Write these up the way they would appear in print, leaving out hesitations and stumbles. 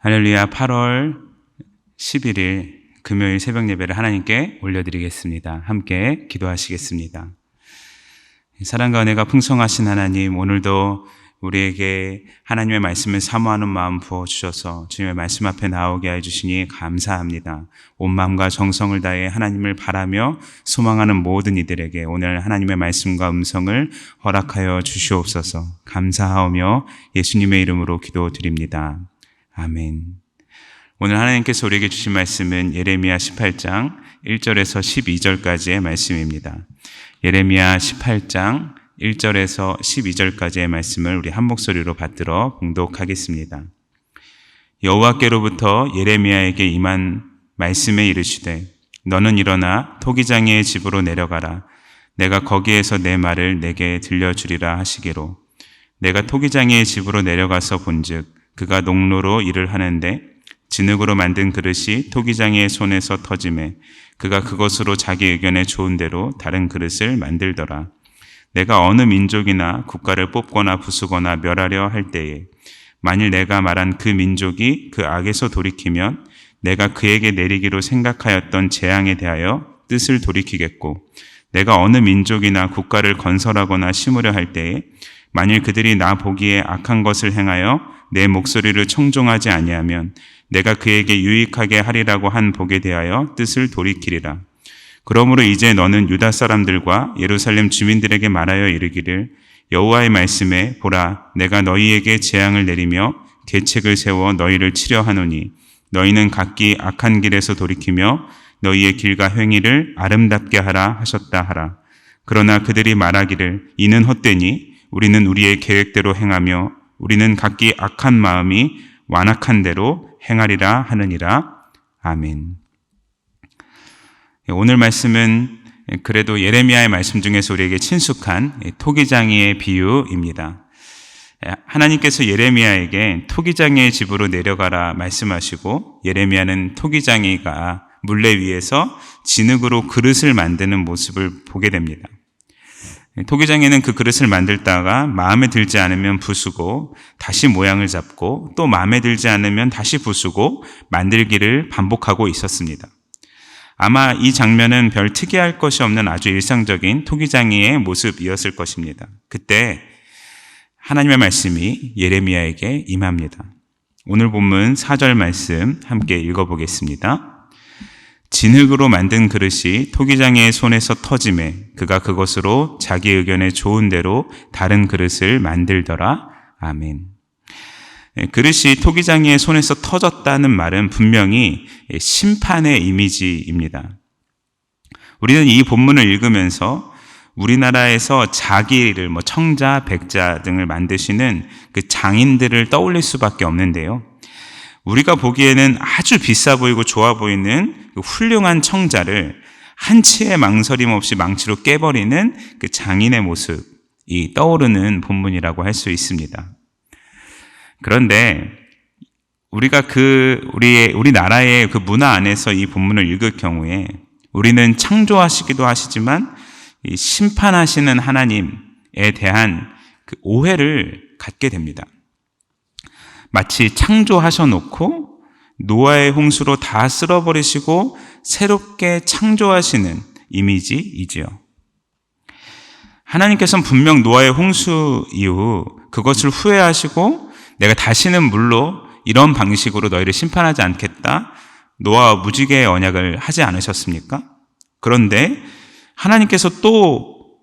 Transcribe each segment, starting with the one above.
할렐루야. 8월 11일 금요일 새벽 예배를 하나님께 올려드리겠습니다. 함께 기도하시겠습니다. 사랑과 은혜가 풍성하신 하나님, 오늘도 우리에게 하나님의 말씀을 사모하는 마음 부어주셔서 주님의 말씀 앞에 나오게 해주시니 감사합니다. 온 마음과 정성을 다해 하나님을 바라며 소망하는 모든 이들에게 오늘 하나님의 말씀과 음성을 허락하여 주시옵소서. 감사하오며 예수님의 이름으로 기도드립니다. 아멘. 오늘 하나님께서 우리에게 주신 말씀은 예레미야 18장 1절에서 12절까지의 말씀입니다. 예레미야 18장 1절에서 12절까지의 말씀을 우리 한 목소리로 받들어 봉독하겠습니다. 여호와께로부터 예레미야에게 임한 말씀에 이르시되 너는 일어나 토기장이의 집으로 내려가라. 내가 거기에서 내 말을 내게 들려주리라 하시기로. 내가 토기장이의 집으로 내려가서 본즉 그가 농로로 일을 하는데 진흙으로 만든 그릇이 토기장이의 손에서 터지매 그가 그것으로 자기 의견에 좋은 대로 다른 그릇을 만들더라. 내가 어느 민족이나 국가를 뽑거나 부수거나 멸하려 할 때에 만일 내가 말한 그 민족이 그 악에서 돌이키면 내가 그에게 내리기로 생각하였던 재앙에 대하여 뜻을 돌이키겠고, 내가 어느 민족이나 국가를 건설하거나 심으려 할 때에 만일 그들이 나 보기에 악한 것을 행하여 내 목소리를 청종하지 아니하면 내가 그에게 유익하게 하리라고 한 복에 대하여 뜻을 돌이키리라. 그러므로 이제 너는 유다 사람들과 예루살렘 주민들에게 말하여 이르기를 여호와의 말씀에 보라, 내가 너희에게 재앙을 내리며 계책을 세워 너희를 치려 하노니 너희는 각기 악한 길에서 돌이키며 너희의 길과 행위를 아름답게 하라 하셨다 하라. 그러나 그들이 말하기를 이는 헛되니 우리는 우리의 계획대로 행하며 우리는 각기 악한 마음이 완악한 대로 행하리라 하느니라. 아멘. 오늘 말씀은 그래도 예레미야의 말씀 중에서 우리에게 친숙한 토기장이의 비유입니다. 하나님께서 예레미야에게 토기장이의 집으로 내려가라 말씀하시고, 예레미야는 토기장이가 물레 위에서 진흙으로 그릇을 만드는 모습을 보게 됩니다. 토기장이는 그 그릇을 만들다가 마음에 들지 않으면 부수고 다시 모양을 잡고 또 마음에 들지 않으면 다시 부수고 만들기를 반복하고 있었습니다. 아마 이 장면은 별 특이할 것이 없는 아주 일상적인 토기장이의 모습이었을 것입니다. 그때 하나님의 말씀이 예레미야에게 임합니다. 오늘 본문 4절 말씀 함께 읽어보겠습니다. 진흙으로 만든 그릇이 토기장이의 손에서 터지매 그가 그것으로 자기 의견에 좋은 대로 다른 그릇을 만들더라. 아멘. 그릇이 토기장이의 손에서 터졌다는 말은 분명히 심판의 이미지입니다. 우리는 이 본문을 읽으면서 우리나라에서 자기를 청자, 백자 등을 만드시는 그 장인들을 떠올릴 수밖에 없는데요. 우리가 보기에는 아주 비싸 보이고 좋아 보이는 그 훌륭한 청자를 한치의 망설임 없이 망치로 깨버리는 그 장인의 모습이 떠오르는 본문이라고 할 수 있습니다. 그런데 우리가 우리나라의 그 문화 안에서 이 본문을 읽을 경우에 우리는 창조하시기도 하시지만 이 심판하시는 하나님에 대한 그 오해를 갖게 됩니다. 마치 창조하셔놓고 노아의 홍수로 다 쓸어버리시고 새롭게 창조하시는 이미지이지요. 하나님께서는 분명 노아의 홍수 이후 그것을 후회하시고 내가 다시는 물로 이런 방식으로 너희를 심판하지 않겠다, 노아와 무지개의 언약을 하지 않으셨습니까? 그런데 하나님께서 또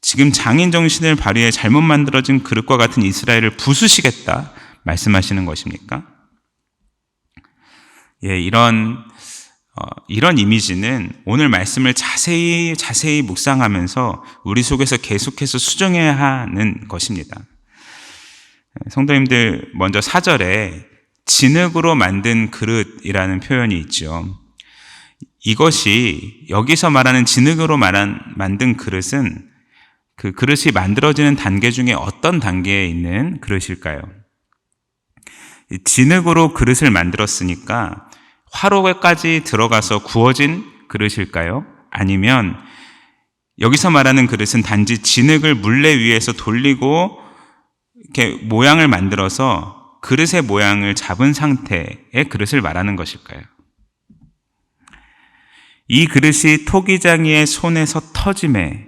지금 장인 정신을 발휘해 잘못 만들어진 그릇과 같은 이스라엘을 부수시겠다 말씀하시는 것입니까? 예, 이런 이미지는 오늘 말씀을 자세히 묵상하면서 우리 속에서 계속해서 수정해야 하는 것입니다. 성도님들, 먼저 4절에 진흙으로 만든 그릇이라는 표현이 있죠. 이것이 여기서 말하는 진흙으로 만든 그릇은 그 그릇이 만들어지는 단계 중에 어떤 단계에 있는 그릇일까요? 진흙으로 그릇을 만들었으니까 화로에까지 들어가서 구워진 그릇일까요? 아니면 여기서 말하는 그릇은 단지 진흙을 물레 위에서 돌리고 이렇게 모양을 만들어서 그릇의 모양을 잡은 상태의 그릇을 말하는 것일까요? 이 그릇이 토기장이의 손에서 터짐에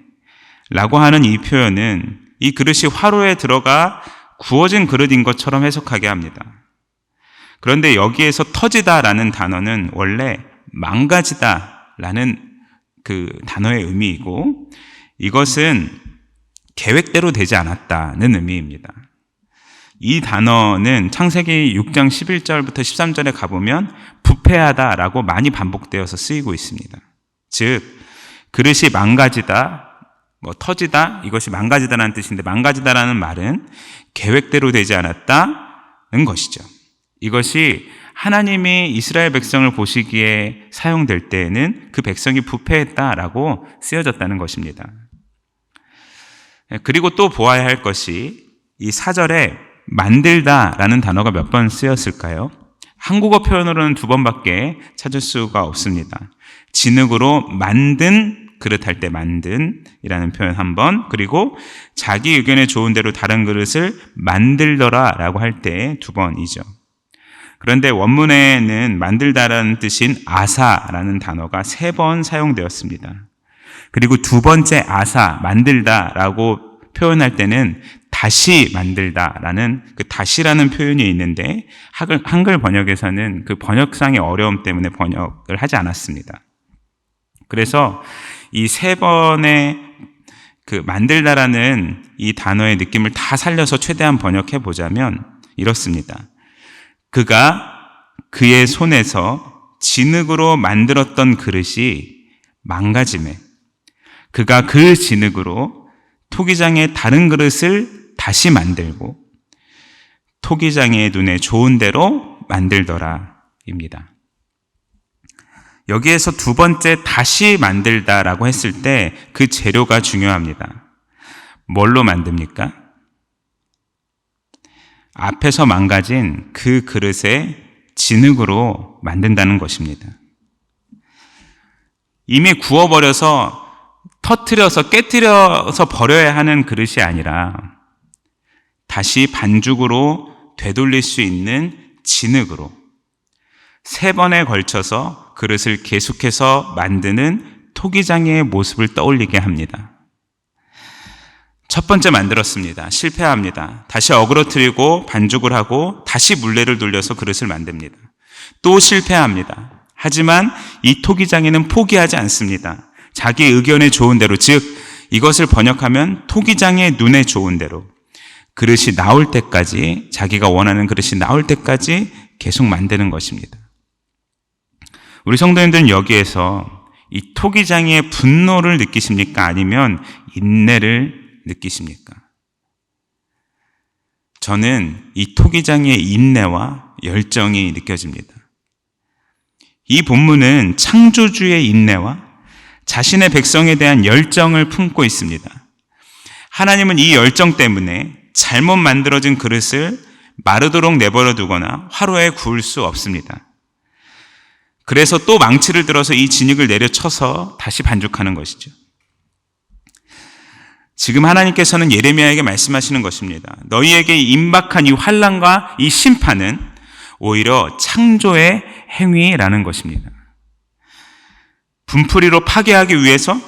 라고 하는 이 표현은 이 그릇이 화로에 들어가 구워진 그릇인 것처럼 해석하게 합니다. 그런데 여기에서 터지다라는 단어는 원래 망가지다라는 그 단어의 의미이고, 이것은 계획대로 되지 않았다는 의미입니다. 이 단어는 창세기 6장 11절부터 13절에 가보면 부패하다라고 많이 반복되어서 쓰이고 있습니다. 즉, 그릇이 망가지다, 터지다, 이것이 망가지다라는 뜻인데, 망가지다라는 말은 계획대로 되지 않았다는 것이죠. 이것이 하나님이 이스라엘 백성을 보시기에 사용될 때에는 그 백성이 부패했다라고 쓰여졌다는 것입니다. 그리고 또 보아야 할 것이 이 4절에 만들다라는 단어가 몇 번 쓰였을까요? 한국어 표현으로는 2번밖에 찾을 수가 없습니다. 진흙으로 만든 그릇 할 때 만든이라는 표현 1번, 그리고 자기 의견에 좋은 대로 다른 그릇을 만들더라라고 할 때 2번이죠. 그런데 원문에는 만들다라는 뜻인 아사라는 단어가 3번 사용되었습니다. 그리고 2번째 아사, 만들다라고 표현할 때는 다시 만들다라는 그 다시라는 표현이 있는데, 한글 번역에서는 그 번역상의 어려움 때문에 번역을 하지 않았습니다. 그래서 이 3번의 그 만들다라는 이 단어의 느낌을 다 살려서 최대한 번역해 보자면 이렇습니다. 그가 그의 손에서 진흙으로 만들었던 그릇이 망가짐에 그가 그 진흙으로 토기장의 다른 그릇을 다시 만들고 토기장의 눈에 좋은 대로 만들더라 입니다. 여기에서 2번째 다시 만들다라고 했을 때 그 재료가 중요합니다. 뭘로 만듭니까? 앞에서 망가진 그 그릇에 진흙으로 만든다는 것입니다. 이미 구워버려서 터뜨려서 깨뜨려서 버려야 하는 그릇이 아니라 다시 반죽으로 되돌릴 수 있는 진흙으로 3번에 걸쳐서 그릇을 계속해서 만드는 토기장의 모습을 떠올리게 합니다. 첫 번째 만들었습니다. 실패합니다. 다시 어그러뜨리고 반죽을 하고 다시 물레를 돌려서 그릇을 만듭니다. 또 실패합니다. 하지만 이 토기장이는 포기하지 않습니다. 자기 의견에 좋은 대로, 즉 이것을 번역하면 토기장의 눈에 좋은 대로 그릇이 나올 때까지, 자기가 원하는 그릇이 나올 때까지 계속 만드는 것입니다. 우리 성도님들은 여기에서 이 토기장의 분노를 느끼십니까? 아니면 인내를 느끼십니까? 저는 이 토기장의 인내와 열정이 느껴집니다. 이 본문은 창조주의 인내와 자신의 백성에 대한 열정을 품고 있습니다. 하나님은 이 열정 때문에 잘못 만들어진 그릇을 마르도록 내버려 두거나 화로에 구울 수 없습니다. 그래서 또 망치를 들어서 이 진흙을 내려쳐서 다시 반죽하는 것이죠. 지금 하나님께서는 예레미야에게 말씀하시는 것입니다. 너희에게 임박한 이 환난과 이 심판은 오히려 창조의 행위라는 것입니다. 분풀이로 파괴하기 위해서,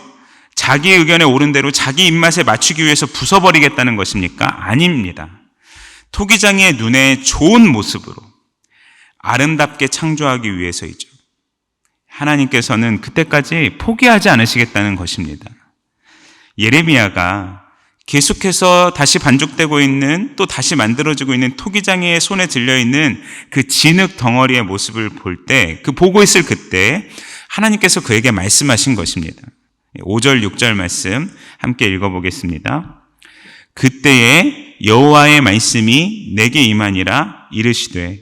자기 의견에 옳은 대로 자기 입맛에 맞추기 위해서 부숴버리겠다는 것입니까? 아닙니다. 토기장의 눈에 좋은 모습으로 아름답게 창조하기 위해서이죠. 하나님께서는 그때까지 포기하지 않으시겠다는 것입니다. 예레미야가 계속해서 다시 반죽되고 있는, 또 다시 만들어지고 있는 토기장의 손에 들려있는 그 진흙 덩어리의 모습을 볼 때, 보고 있을 그때 하나님께서 그에게 말씀하신 것입니다. 5절 6절 말씀 함께 읽어보겠습니다. 그때에 여호와의 말씀이 내게 임하니라. 이르시되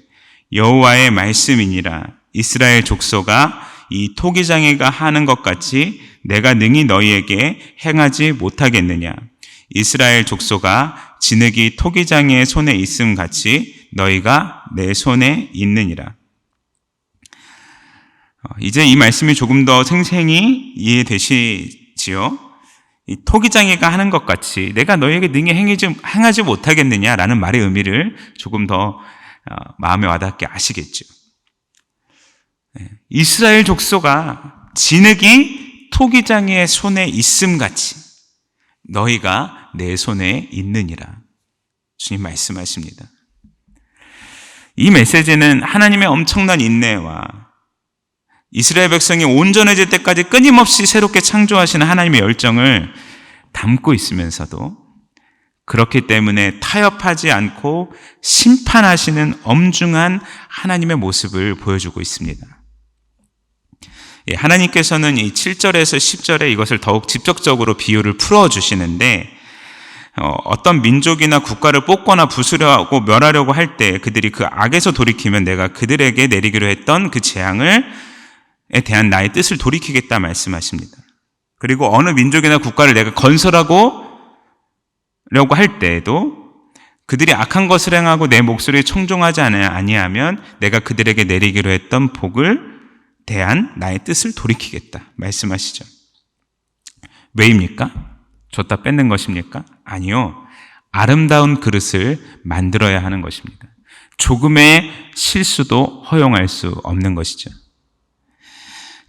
여호와의 말씀이니라. 이스라엘 족속아, 이 토기장이가 하는 것 같이 내가 능히 너희에게 행하지 못하겠느냐. 이스라엘 족속아, 진흙이 토기장이의 손에 있음 같이 너희가 내 손에 있느니라. 이제 이 말씀이 조금 더 생생히 이해되시지요? 이 토기장이가 하는 것 같이 내가 너희에게 능히 행하지 못하겠느냐라는 말의 의미를 조금 더 마음에 와닿게 아시겠죠. 이스라엘 족속아, 진흙이 토기장이의 손에 있음같이 너희가 내 손에 있느니라. 주님 말씀하십니다. 이 메시지는 하나님의 엄청난 인내와 이스라엘 백성이 온전해질 때까지 끊임없이 새롭게 창조하시는 하나님의 열정을 담고 있으면서도 그렇기 때문에 타협하지 않고 심판하시는 엄중한 하나님의 모습을 보여주고 있습니다. 하나님께서는 이 7절에서 10절에 이것을 더욱 직접적으로 비유를 풀어주시는데, 어떤 민족이나 국가를 뽑거나 부수려고 멸하려고 할 때 그들이 그 악에서 돌이키면 내가 그들에게 내리기로 했던 그 재앙에 대한 나의 뜻을 돌이키겠다 말씀하십니다. 그리고 어느 민족이나 국가를 내가 건설하고 려고 할 때에도 그들이 악한 것을 행하고 내 목소리에 청종하지 아니하면 내가 그들에게 내리기로 했던 복을 대한 나의 뜻을 돌이키겠다 말씀하시죠. 왜입니까? 줬다 뺏는 것입니까? 아니요. 아름다운 그릇을 만들어야 하는 것입니다. 조금의 실수도 허용할 수 없는 것이죠.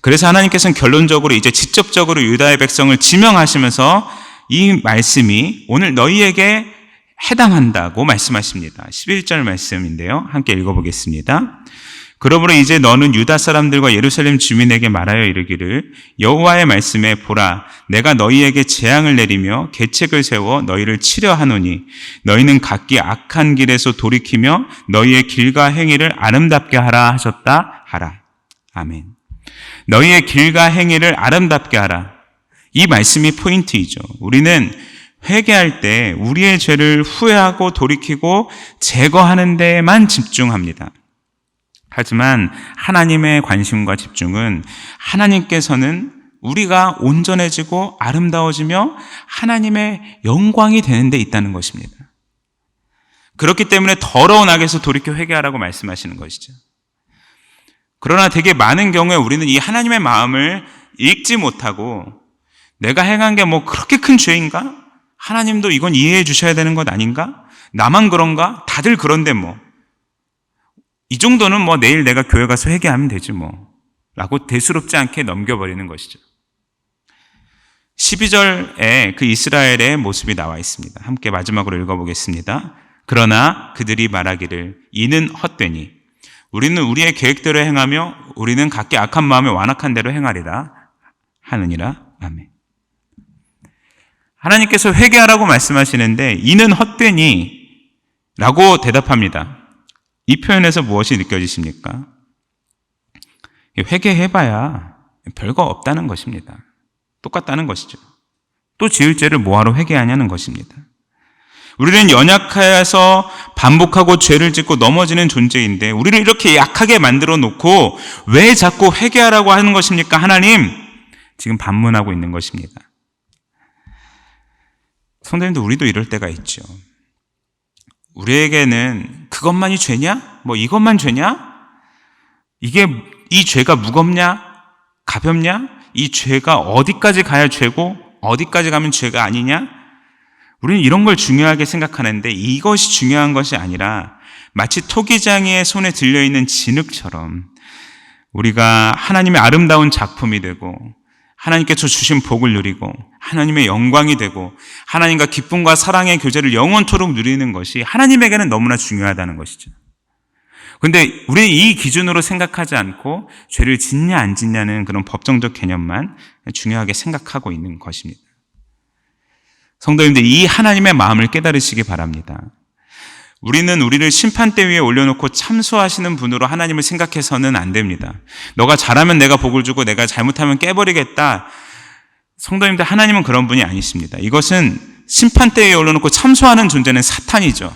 그래서 하나님께서는 결론적으로 이제 직접적으로 유다의 백성을 지명하시면서 이 말씀이 오늘 너희에게 해당한다고 말씀하십니다. 11절 말씀인데요. 함께 읽어보겠습니다. 그러므로 이제 너는 유다 사람들과 예루살렘 주민에게 말하여 이르기를 여호와의 말씀에 보라, 내가 너희에게 재앙을 내리며 계책을 세워 너희를 치려 하노니 너희는 각기 악한 길에서 돌이키며 너희의 길과 행위를 아름답게 하라 하셨다 하라. 아멘. 너희의 길과 행위를 아름답게 하라. 이 말씀이 포인트이죠. 우리는 회개할 때 우리의 죄를 후회하고 돌이키고 제거하는 데에만 집중합니다. 하지만 하나님의 관심과 집중은 하나님께서는 우리가 온전해지고 아름다워지며 하나님의 영광이 되는 데 있다는 것입니다. 그렇기 때문에 더러운 악에서 돌이켜 회개하라고 말씀하시는 것이죠. 그러나 되게 많은 경우에 우리는 이 하나님의 마음을 읽지 못하고 내가 행한 게 뭐 그렇게 큰 죄인가? 하나님도 이건 이해해 주셔야 되는 것 아닌가? 나만 그런가? 다들 그런데 뭐 이 정도는 뭐 내일 내가 교회 가서 회개하면 되지 뭐 라고 대수롭지 않게 넘겨버리는 것이죠. 12절에 그 이스라엘의 모습이 나와 있습니다. 함께 마지막으로 읽어보겠습니다. 그러나 그들이 말하기를 이는 헛되니 우리는 우리의 계획대로 행하며 우리는 각기 악한 마음에 완악한 대로 행하리라 하느니라. 아멘. 하나님께서 회개하라고 말씀하시는데 이는 헛되니 라고 대답합니다. 이 표현에서 무엇이 느껴지십니까? 회개해봐야 별거 없다는 것입니다. 똑같다는 것이죠. 또 지을 죄를 뭐하러 회개하냐는 것입니다. 우리는 연약해서 반복하고 죄를 짓고 넘어지는 존재인데 우리를 이렇게 약하게 만들어 놓고 왜 자꾸 회개하라고 하는 것입니까? 하나님, 지금 반문하고 있는 것입니다. 성도님들, 우리도 이럴 때가 있죠. 우리에게는 그것만이 죄냐? 뭐 이것만 죄냐? 이 죄가 무겁냐? 가볍냐? 이 죄가 어디까지 가야 죄고 어디까지 가면 죄가 아니냐? 우리는 이런 걸 중요하게 생각하는데 이것이 중요한 것이 아니라 마치 토기장이의 손에 들려있는 진흙처럼 우리가 하나님의 아름다운 작품이 되고 하나님께서 주신 복을 누리고 하나님의 영광이 되고 하나님과 기쁨과 사랑의 교제를 영원토록 누리는 것이 하나님에게는 너무나 중요하다는 것이죠. 그런데 우리는 이 기준으로 생각하지 않고 죄를 짓냐 안 짓냐는 그런 법정적 개념만 중요하게 생각하고 있는 것입니다. 성도님들, 이 하나님의 마음을 깨달으시기 바랍니다. 우리는 우리를 심판대 위에 올려놓고 참소하시는 분으로 하나님을 생각해서는 안 됩니다. 너가 잘하면 내가 복을 주고 내가 잘못하면 깨버리겠다. 성도님들, 하나님은 그런 분이 아니십니다. 이것은 심판대 위에 올려놓고 참소하는 존재는 사탄이죠.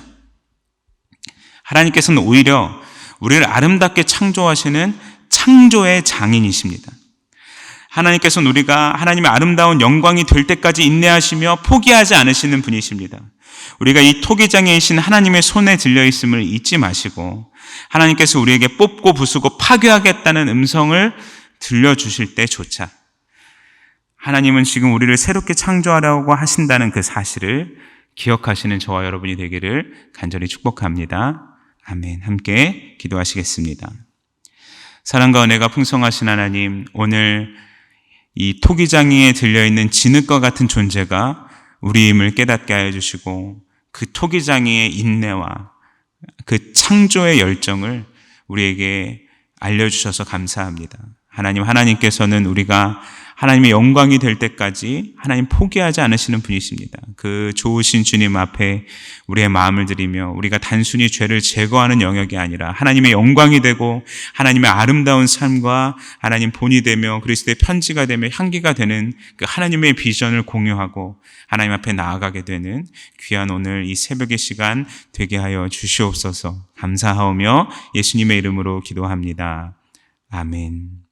하나님께서는 오히려 우리를 아름답게 창조하시는 창조의 장인이십니다. 하나님께서는 우리가 하나님의 아름다운 영광이 될 때까지 인내하시며 포기하지 않으시는 분이십니다. 우리가 이 토기장이신 하나님의 손에 들려있음을 잊지 마시고 하나님께서 우리에게 뽑고 부수고 파괴하겠다는 음성을 들려주실 때조차 하나님은 지금 우리를 새롭게 창조하려고 하신다는 그 사실을 기억하시는 저와 여러분이 되기를 간절히 축복합니다. 아멘. 함께 기도하시겠습니다. 사랑과 은혜가 풍성하신 하나님, 오늘 이 토기장이에 들려있는 진흙과 같은 존재가 우리 힘을 깨닫게 하여 주시고 그 토기장이의 인내와 그 창조의 열정을 우리에게 알려주셔서 감사합니다. 하나님께서는 우리가 하나님의 영광이 될 때까지 하나님 포기하지 않으시는 분이십니다. 그 좋으신 주님 앞에 우리의 마음을 드리며 우리가 단순히 죄를 제거하는 영역이 아니라 하나님의 영광이 되고 하나님의 아름다운 삶과 하나님 본이 되며 그리스도의 편지가 되며 향기가 되는 그 하나님의 비전을 공유하고 하나님 앞에 나아가게 되는 귀한 오늘 이 새벽의 시간 되게 하여 주시옵소서. 감사하오며 예수님의 이름으로 기도합니다. 아멘.